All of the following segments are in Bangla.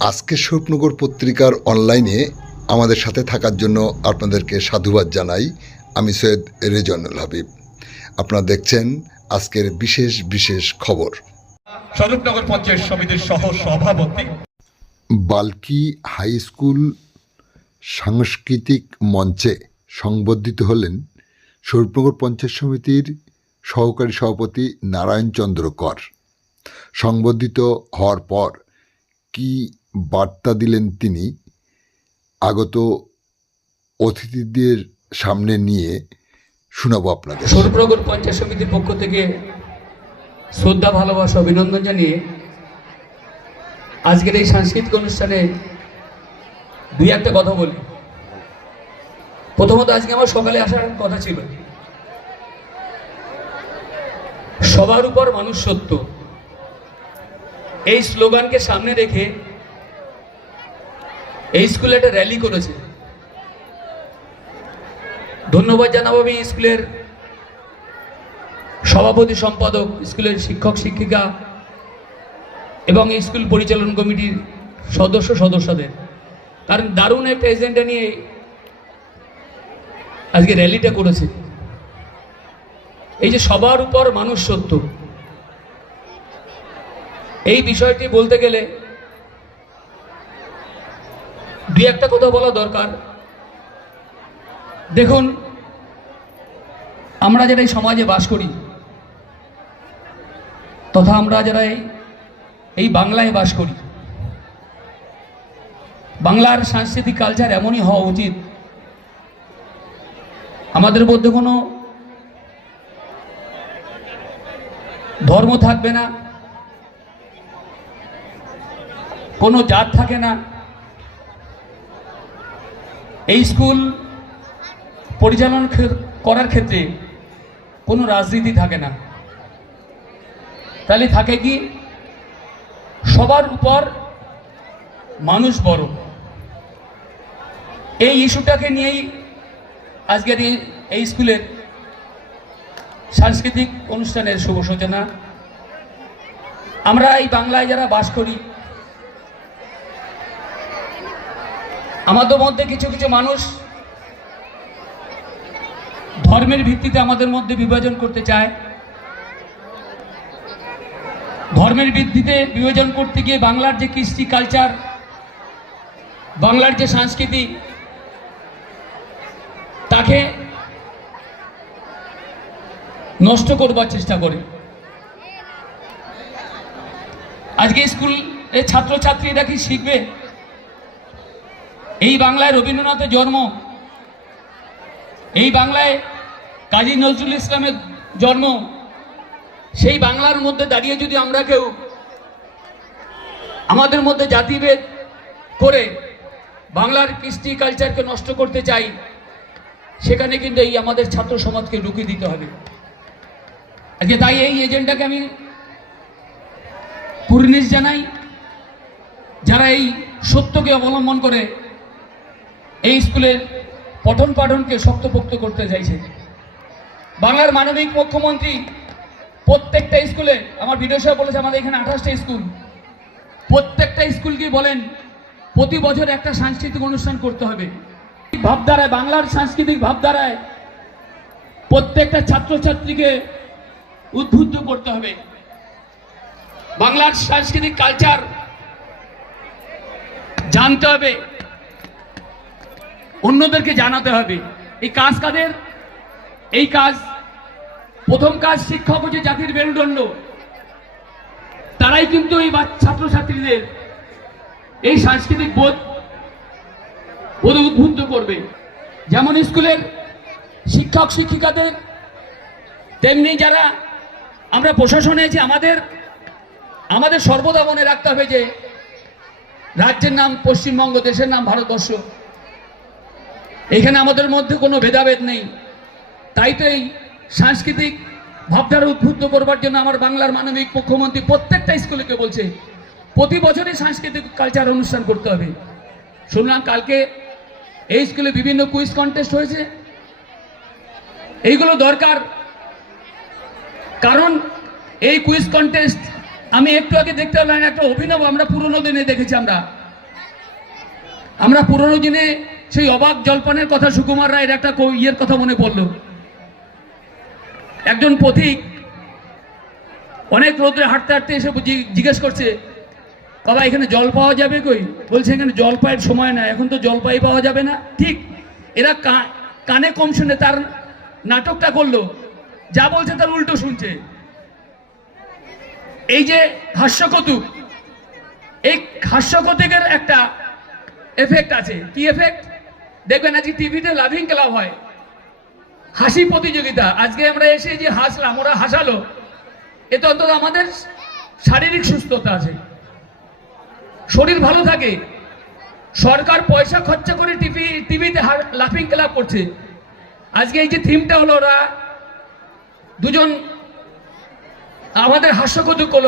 আজকে স্বপ্নগর পত্রিকার অনলাইনে আমাদের সাথে থাকার জন্য আপনাদেরকে সাধুবাদ জানাই। আমি সৈয়দ রেজনুল হাবিব। আপনারা দেখছেন আজকের বিশেষ বিশেষ খবর। স্বরূপনগর পঞ্চায়েত সমিতির সহ সভাপতি বাল্কি হাই স্কুল সাংস্কৃতিক মঞ্চে সংবর্ধিত হলেন স্বরূপনগর পঞ্চায়েত সমিতির সহকারী সভাপতি নারায়ণ চন্দ্র কর। সংবর্ধিত হওয়ার পর কি বার্তা দিলেন তিনি আগত অতিথিদের সামনে নিয়ে শোনাবো আপনাদের। স্বরূপনগর পঞ্চায়েত সমিতির পক্ষ থেকে শ্রদ্ধা, ভালোবাসা, অভিনন্দন জানিয়ে আজকের এই সাংস্কৃতিক অনুষ্ঠানে দুই একটা কথা বলি। প্রথমত আজকে আমার সকালে আসার কথা ছিল। সবার উপর মানুষ সত্য। এই স্লোগানকে সামনে রেখে এই স্কুলে একটা র্যালি করেছে। ধন্যবাদ জানাব আমি স্কুলের সভাপতি, সম্পাদক, স্কুলের শিক্ষক, শিক্ষিকা এবং স্কুল পরিচালন কমিটির সদস্য, সদস্যদের। কারণ দারুণ একটা এজেন্ডা নিয়ে আজকে র্যালিটা করেছে। এই যে সবার উপর মানুষ সত্য এই বিষয়টি বলতে গেলে দুই একটা কথা বলা দরকার। দেখুন, আমরা যারা এই সমাজে বাস করি, তথা আমরা যারা এই- বাংলায় বাস করি, বাংলার সাংস্কৃতিক কালচার এমনই হওয়া উচিত। আমাদের মধ্যে কোনো ধর্ম থাকবে না, কোনো জাত থাকে না। এই স্কুল পরিচালনা করার ক্ষেত্রে কোনো রাজনীতি থাকে না। তাহলে থাকে কি? সবার উপর মানুষ বড়। এই ইস্যুটাকে নিয়েই আজকের এই স্কুলের সাংস্কৃতিক অনুষ্ঠানের শুভ সূচনা। আমরা এই বাংলায় যারা বাস করি আমাদের মধ্যে কিছু কিছু মানুষ ধর্মের ভিত্তিতে আমাদের মধ্যে বিভাজন করতে চায়। ধর্মের ভিত্তিতে বিভাজন করতে গিয়ে বাংলার যে কৃষ্টি কালচার, বাংলার যে সংস্কৃতি, তাকে নষ্ট করবার চেষ্টা করে। আজকে স্কুলের ছাত্রছাত্রীরা কি শিখবে? এই বাংলায় রবীন্দ্রনাথের জন্ম। এই বাংলায় কাজী নজরুল ইসলামের জন্ম। সেই বাংলার মধ্যে দাঁড়িয়ে যদি আমরা কেউ আমাদের মধ্যে জাতিভেদ করে বাংলার কৃষ্টি কালচারকে নষ্ট করতে চাই, সেখানে কিন্তু এই আমাদের ছাত্র সমাজকে রুখে দিতে হবে। আজকে তাই এই এজেন্ডাকে আমি কুর্নিশ জানাই। যারা এই সত্যকে অবলম্বন করে এই স্কুলের পঠন পাঠনকে শক্তপোক্ত করতে চাইছে। বাংলার মানবিক মুখ্যমন্ত্রী প্রত্যেকটা স্কুলে, আমার ভিডিও সাহেব বলেছে আমাদের এখানে আঠাশটা স্কুল। প্রত্যেকটা স্কুলকে বলেন, প্রতি বছর একটা সাংস্কৃতিক অনুষ্ঠান করতে হবে। ভাবধারায়, বাংলার সাংস্কৃতিক ভাবধারায় প্রত্যেকটা ছাত্রছাত্রীকে উদ্বুদ্ধ করতে হবে। বাংলার সাংস্কৃতিক কালচার জানতে হবে। অন্যদেরকে জানাতে হবে। এই কাজ কাদের? এই কাজ প্রথম কাজ শিক্ষক হচ্ছে জাতির মেরুদণ্ড। তারাই কিন্তু এই ছাত্রছাত্রীদের এই সাংস্কৃতিক বোধ বোধ উদ্বুদ্ধ করবে। যেমন স্কুলের শিক্ষক, শিক্ষিকাদের, তেমনি যারা আমরা প্রশাসনে আছি, আমাদের আমাদের সর্বদা মনে রাখতে হবে যে রাজ্যের নাম পশ্চিমবঙ্গ, দেশের নাম ভারতবর্ষ। এখানে আমাদের মধ্যে কোনো ভেদাভেদ নেই। তাই তো এই সাংস্কৃতিক ভাবধারা উদ্বুদ্ধ করবার জন্য আমার বাংলার মানবিক মুখ্যমন্ত্রী প্রত্যেকটা স্কুলকে বলছে, প্রতি বছরই সাংস্কৃতিক কালচার অনুষ্ঠান করতে হবে। শুনলাম কালকে এই স্কুলে বিভিন্ন কুইজ কন্টেস্ট হয়েছে। এইগুলো দরকার। কারণ এই কুইজ কন্টেস্ট আমি একটু আগে দেখতে পেলাম, একটা অভিনব আমরা পুরোনো দিনে দেখেছি আমরা। আমরা পুরনো দিনে সেই অবাক জলপানের কথা সুকুমার রায়ের একটা ইয়ের কথা মনে পড়ল। একজন পথিক অনেক রোদ্রে হাঁটতে হাঁটতে এসে জিজ্ঞেস করছে, বাবা, এখানে জল পাওয়া যাবে কই? বলছে, এখানে জল পায়ের সময় না এখন তো জল পাই পাওয়া যাবে না। ঠিক, এরা কানে কম শুনে তার নাটকটা করল। যা বলছে তার উল্টো শুনছে। এই যে হাস্যকৌতুক, এই হাস্যকৌতুকের একটা এফেক্ট আছে। কি এফেক্ট দেখবেন আজকে টিভিতে লাভিং ক্লাব হয়। হাসি প্রতিযোগিতা। আজকে আমরা এসে যে হাসলাম, ওরা হাসালো, এতে অন্তত আমাদের শারীরিক সুস্থতা আছে। শরীর ভালো থাকে। সরকার পয়সা খরচা করে টিভি, টিভিতে লাফিং ক্লাব করছে। আজকে এই যে থিমটা হলো ওরা দুজন আমাদের হাস্যকৌতুক করল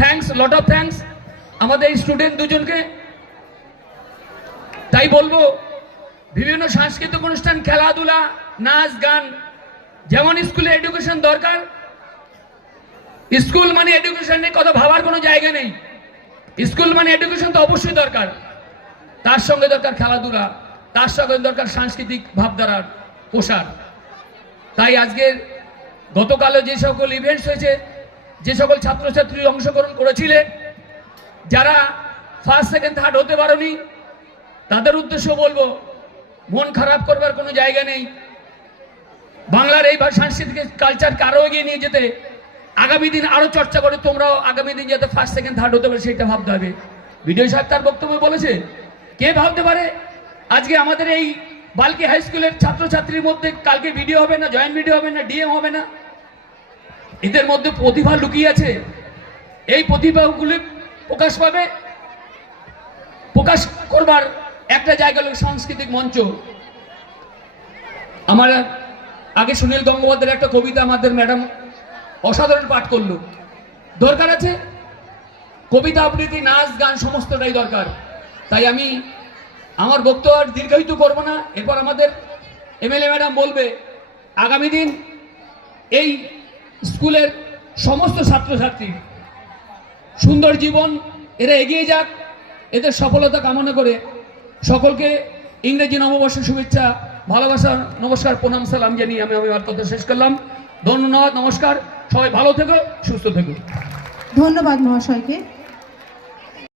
থ্যাঙ্কস লট অফ থ্যাঙ্কস আমাদের এই স্টুডেন্ট দুজনকে, তাই বলব বিভিন্ন সাংস্কৃতিক অনুষ্ঠান, খেলাধুলা, নাচ, গান, যেমন স্কুলে এডুকেশন দরকার স্কুল মানে এডুকেশন নিয়ে কথা ভাবার কোনো জায়গা নেই। স্কুল মানে এডুকেশন তো অবশ্যই দরকার। তার সঙ্গে দরকার খেলাধুলা, তার সঙ্গে দরকার সাংস্কৃতিক ভাবধারার প্রসার। তাই আজকের গতকালও যে সকল ইভেন্টস হয়েছে, যে সকল ছাত্রছাত্রী অংশগ্রহণ করেছিলেন, যারা ফার্স্ট সেকেন্ড থার্ড হতে পারোনি, তাদের উদ্দেশ্য বলব মন খারাপ করবার কোনো জায়গা নেই। বাংলার এই সাংস্কৃতিক কালচারকে আরও এগিয়ে নিয়ে যেতে আগামী দিন আরও চর্চা করে, তোমরাও আগামী দিন যাতে ফার্স্ট সেকেন্ড থার্ড হতে পারে সেটা ভাবতে হবে। বিডিও সাহেব তার বক্তব্য বলেছে, কে ভাবতে পারে? আজকে আমাদের এই বালকি হাই স্কুলের ছাত্রছাত্রীর মধ্যে কালকে ভিডিও হবে না জয়েন্ট ভিডিও হবে না ডিএম হবে না। এদের মধ্যে প্রতিভা লুকিয়ে আছে। এই প্রতিভাগুলি প্রকাশ পাবে, প্রকাশ করবার একটা জায়গা হলো সাংস্কৃতিক মঞ্চ। আমার আগে সুনীল গঙ্গোপাধ্যায়ের একটা কবিতা আমাদের ম্যাডাম অসাধারণ পাঠ করল। দরকার আছে? কবিতা, আবৃত্তি, নাচ, গান, সমস্তটাই দরকার। তাই আমি আমার বক্তব্য আর দীর্ঘায়িত করব না। এরপর আমাদের এমএলএ ম্যাডাম বলবে, আগামী দিন এই স্কুলের সমস্ত ছাত্রছাত্রী সুন্দর জীবন, এরা এগিয়ে যাক, এদের সফলতা কামনা করে সকলকে ইংরেজি নববর্ষের শুভেচ্ছা, ভালোবাসা, নমস্কার, প্রণাম, সালাম জানিয়ে আমি আমার কথা শেষ করলাম। ধন্যবাদ, নমস্কার। সবাই ভালো থেকো, সুস্থ থেকো। ধন্যবাদ মহাশয়কে।